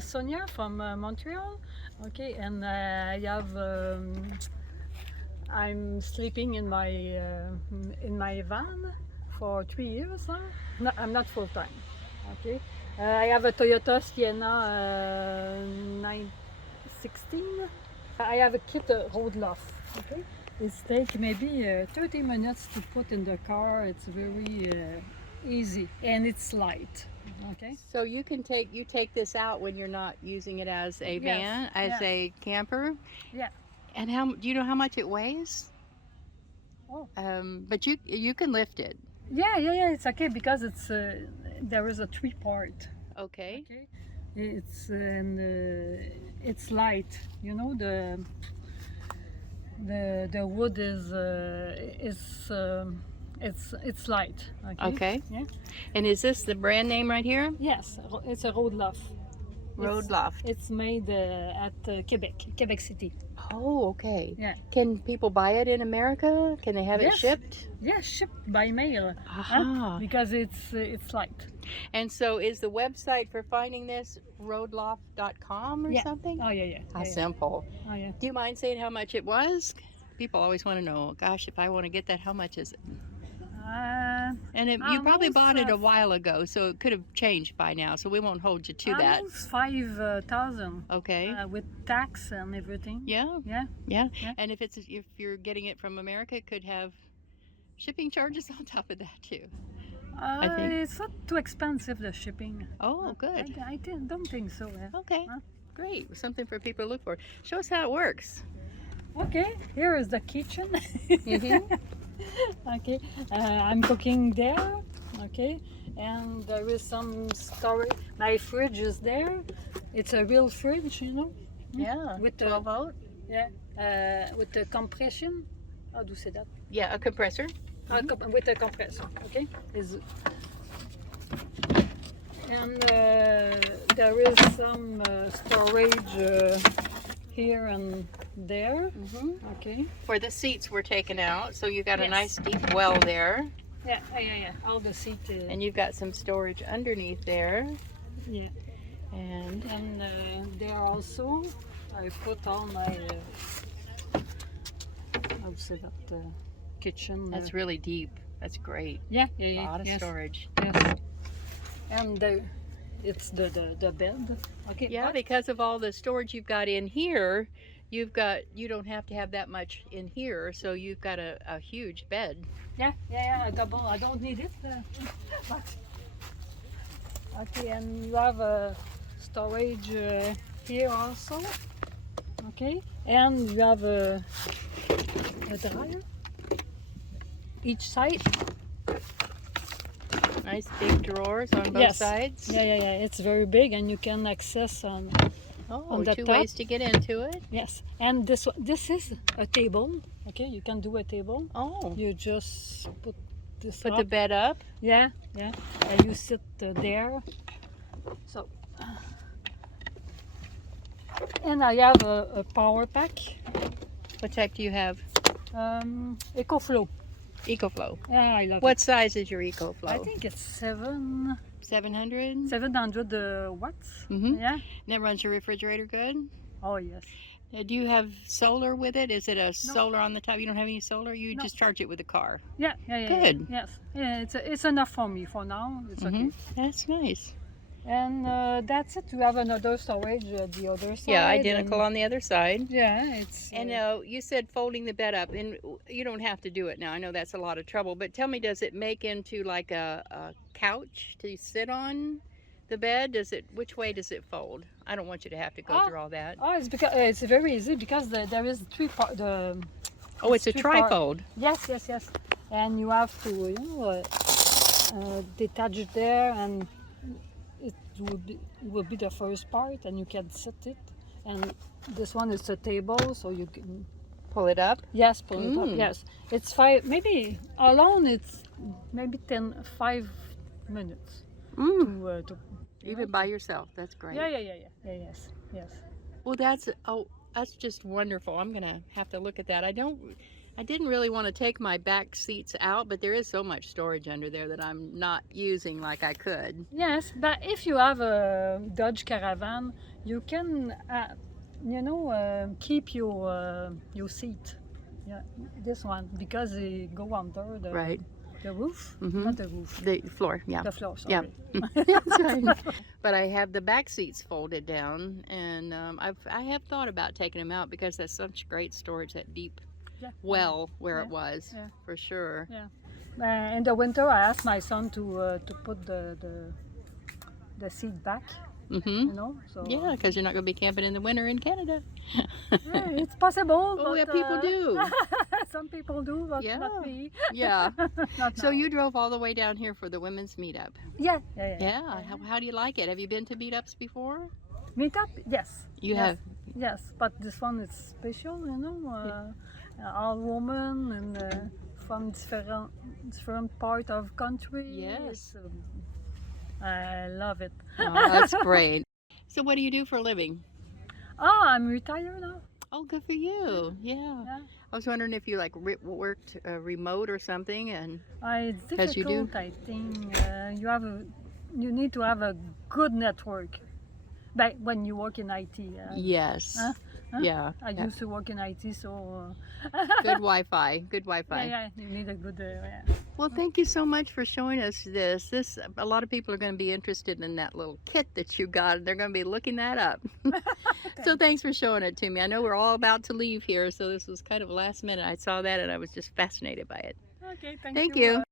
Sonia from Montreal. Okay, and I'm sleeping in my van for 3 years. Huh? No, I'm not full time. Okay, I have a Toyota Sienna 916. I have a kit Roadloft. Okay, it takes maybe 30 minutes to put in the car. It's very easy and it's light. Okay. So you take this out when you're not using it as a van, as a camper. Yeah. And do you know how much it weighs? Oh. But you can lift it. Yeah. It's okay because it's there is a 3-part. Okay. Okay. It's light. You know the wood is it's light. Okay. Okay. Yeah. And is this the brand name right here? Yes, it's a Roadloft. Roadloft. It's made at Quebec City. Oh, okay. Yeah. Can people buy it in America? Can they have it shipped? Yes, shipped by mail. Aha. Because it's light. And so is the website for finding this roadloft.com or something? Oh, yeah. How simple. Oh, yeah. Do you mind saying how much it was? People always want to know, gosh, if I want to get that, how much is it? And you probably bought it a while ago, so it could have changed by now, so we won't hold you to that. Almost 5,000. Okay. With tax and everything. Yeah. Yeah. And if you're getting it from America, it could have shipping charges on top of that too. I think it's not too expensive, the shipping. Oh, good. I don't think so. Okay. Great. Something for people to look for. Show us how it works. Okay. Here is the kitchen. Mm-hmm. Okay, I'm cooking there. Okay, and there is some storage. My fridge is there. It's a real fridge, you know. Yeah. With 12 volt. Yeah. With the compression. How do you say that? Yeah, a compressor. With a compressor. Okay. And there is some storage here and there. Okay. For the seats were taken out, so you got a nice deep well there. Yeah. All the seat. And you've got some storage underneath there. Yeah. And there also I put all my how to say that kitchen. That's really deep. That's great. Yeah. A lot of storage. Yes. And it's the bed. Okay. Yeah, because of all the storage you've got in here, you don't have to have that much in here, so you've got a huge bed. Yeah, a double. I don't need it. Okay, and you have a storage here also. Okay, and you have a dryer each side. Nice big drawers on both sides. Yeah. It's very big, and you can access on the two top. ways to get into it. Yes, and this is a table. Okay, you can do a table. Oh. You just put this. Put the bed up. Yeah, and you sit there. So, and I have a power pack. What type do you have? EcoFlow. EcoFlow. Yeah, I love it. What size is your EcoFlow? I think it's 700? 700 watts. Yeah. And that runs your refrigerator good? Oh, yes. Do you have solar with it? Is it a solar on the top? You don't have any solar? You just charge it with the car? Yeah. Good. Yes. Yeah, it's enough for me for now. It's okay. That's nice. And that's it. We have another storage the other side. Yeah, identical on the other side. Yeah, it's... And you said folding the bed up, and you don't have to do it now. I know that's a lot of trouble, but tell me, does it make into like a couch to sit on the bed? Which way does it fold? I don't want you to have to go through all that. Oh, it's because it's very easy because there is 3 parts. It's a trifold. Yes. And you have to detach it there, and it will be the first part, and you can set it. And this one is a table, so you can pull it up. Yes, pull it up. Yes, it's 5. Maybe alone it's maybe 5 minutes. To even by yourself. That's great. Yeah. Yes. Well, that's just wonderful. I'm gonna have to look at that. I didn't really want to take my back seats out, but there is so much storage under there that I'm not using like I could. Yes, but if you have a Dodge Caravan, you can, keep your seat. Yeah, this one because they go under the Right. the roof, Mhm. not the roof, The floor, yeah. the floor. Yeah. Sorry. That's right. But I have the back seats folded down, and I have thought about taking them out because that's such great storage, that deep Yeah. well where Yeah. it was, Yeah. for sure. In the winter, I asked my son to put the seat back. Mm-hmm. So Yeah, because you're not going to be camping in the winter in Canada. yeah, it's possible. Oh, but, yeah, people do. Some people do, but Yeah. not me. Yeah. Not So now. you drove all the way down here for the women's meetup. Yeah. Yeah. How do you like it? Have you been to meetups before? Meetup, yes. You Yes. have. Yes, but this one is special, all women and from different part of country. Yes. I love it. Oh, that's great. So what do you do for a living? I'm retired now. Oh, good for you. Yeah. Yeah. I was wondering if you like worked remote or something, and It's As you do. difficult, I think. You need to have a good network. But when you work in IT. yes. Huh? Yeah. I Yeah. used to work in IT, so Good Wi-Fi. Good Wi-Fi. yeah, you need a good. Well, thank you so much for showing us this. A lot of people are going to be interested in that little kit that you got. They're going to be looking that up. So thanks for showing it to me. I know we're all about to leave here, so this was kind of last minute. I saw that and I was just fascinated by it. Okay, Thank you.